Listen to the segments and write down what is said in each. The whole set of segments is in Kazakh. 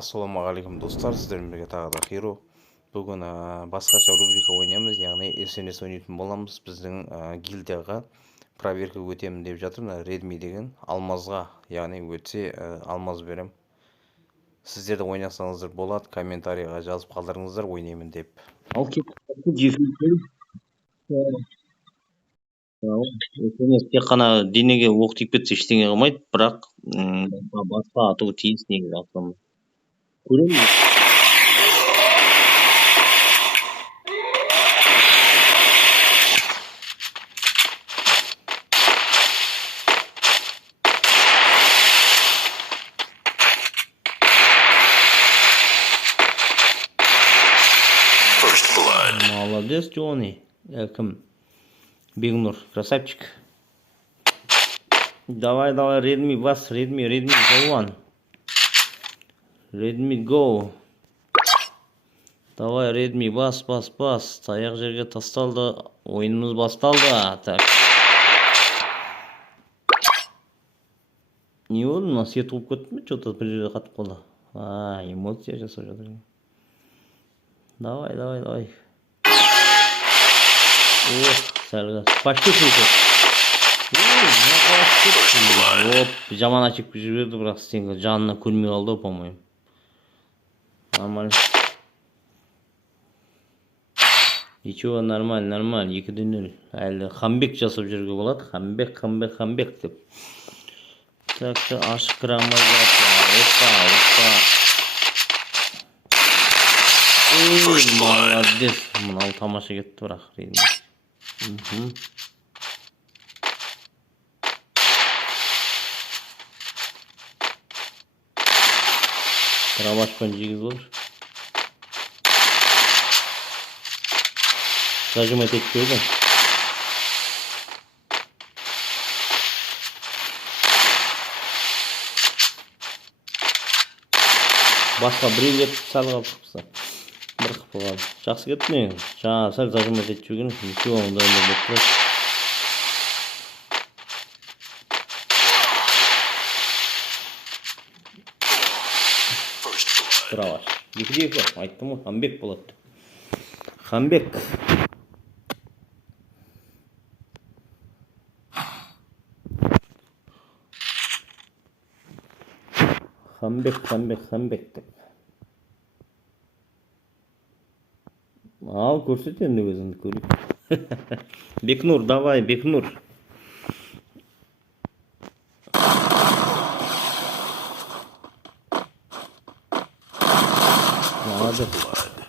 Ассалаумағалейкум достар, сіздермен бірге тағы да Хиро. Бүгін басқаша рубрика ойнаймыз, яғни СНС ойнайтын боламыз. Біздің гильдияға проверка өтемін деп жатыр. Редми деген алмазға, яғни өтсе алмаз берем. Сіздер де ойнасаңыздар болады, комментарийға жазып қалдырыңыздар, ойнаймын деп. Ал тек қана денеге оқ тиіп кетсе ештеңе қылмайды, бірақ басқа атуы тиіс негізі автомат. Көремін. Молодец, Джонни. Кім? Бегнур, красавчик. Давай, Redmi, бас, Redmi, go on. Redmi, go. Давай, Redmi, бас. Таяқ жерге тасталды. Ойынымыз басталды. Так. Не болды? Мына свет болып кетті ме? Что-то бір жерде қатып қалды. Эмоция жасап жатыр. Давай. Сәл почти слышит. Жаман ашып жіберді, бірақ стенка жанына көрмей қалды, по-моему. Нормально. Ничего, нормально. 2-0. Әлі хамбек жасап жүрге болады. Хамбек деп. Так, ашық кірамай жатыр. Молодец. Мынау тамаша кетті, бірақ. Кроватпен жегіз olur. Зажимать етіп қойдым. Басқа біреулер салға қыпса. Бір қып қалған. Жақсы кетті ме? Жаңа сәл зажимать етіп жүрген. Ничего, онда болып тұрады. Тұралаш. 2-2, айттым ғой, хамбек болады. Хамбек. деп. Ал, көрсет енді өзіңді көрейік. Бекнур, давай, Бекнур.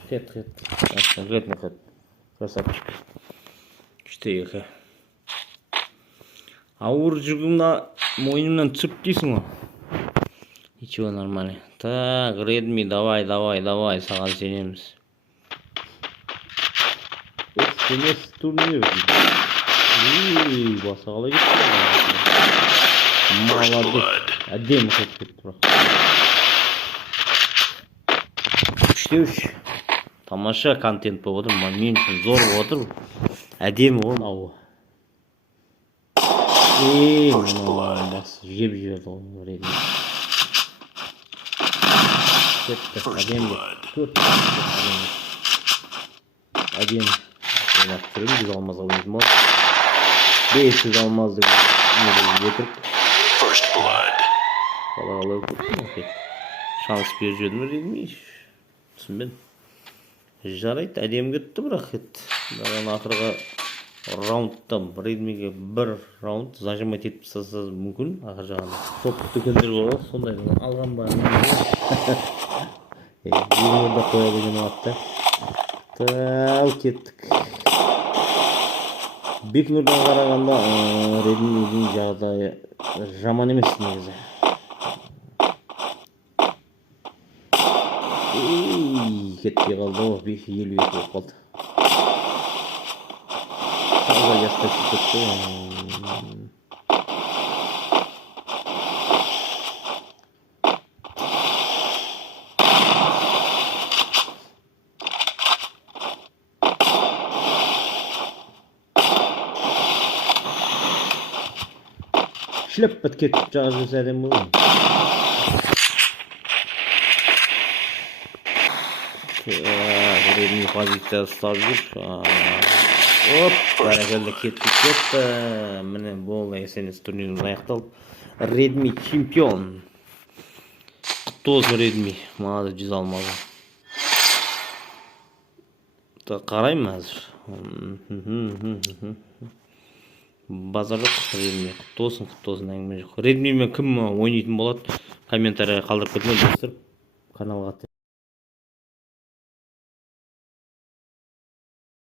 Хет. Конкретно хет. Красавчик. 4-2. Ауыр жүргімді мойнымнан түсіп дейсің ғой. Ничего, нормально. Так, Redmi, давай, саған сенеміз. Сенес турнир. Баса қалай кетті. Молодец. Әдем қойып кетті бірақ. 3-3. Тамаша контент болып отыр. Мен үшін зор болып отыр. Әдемі ғой мынау. Мынау бас жеп жіберді ғой Redmi. Әдем. Түрін 100 алмаз алуымыз ма? 500 алмазды өтіріп. Қалағалау көптің. Шанс бер жөдің Redmi. Түсінбен. Жарайды, әдем кетті бірақ кетті. Даған ақырға раундта Redmi'ге бір раунд зажимать етіп тастаса мүмкін. Ақыр жағында. Топтық дүкендер болады, сондайды алған бар. Бегнурда қоя деген атты. Тәл кеттік. Бекнурдан қарағанда Redmi'дің жағдайы жаман емес негізі. Кетпей қалды ғой, 5-52 болып қалды. Таза ястап кетті. Шлеп бітіп кетіп жағыз әдем болды. Redmi позиция ұстап жүр. Оп, бәрекелді, кетті. Міне болды, SNS турниріміз аяқталды. Redmi чемпион. Құтты болсын Redmi. Маған 100 алмады. Қараймын әзір. Базар жоқ, Redmi. Құтты болсын, әңгіме жоқ. Redmi мен кім ойнайтын болады? Комментария қалдырып кетіңіздер. Каналға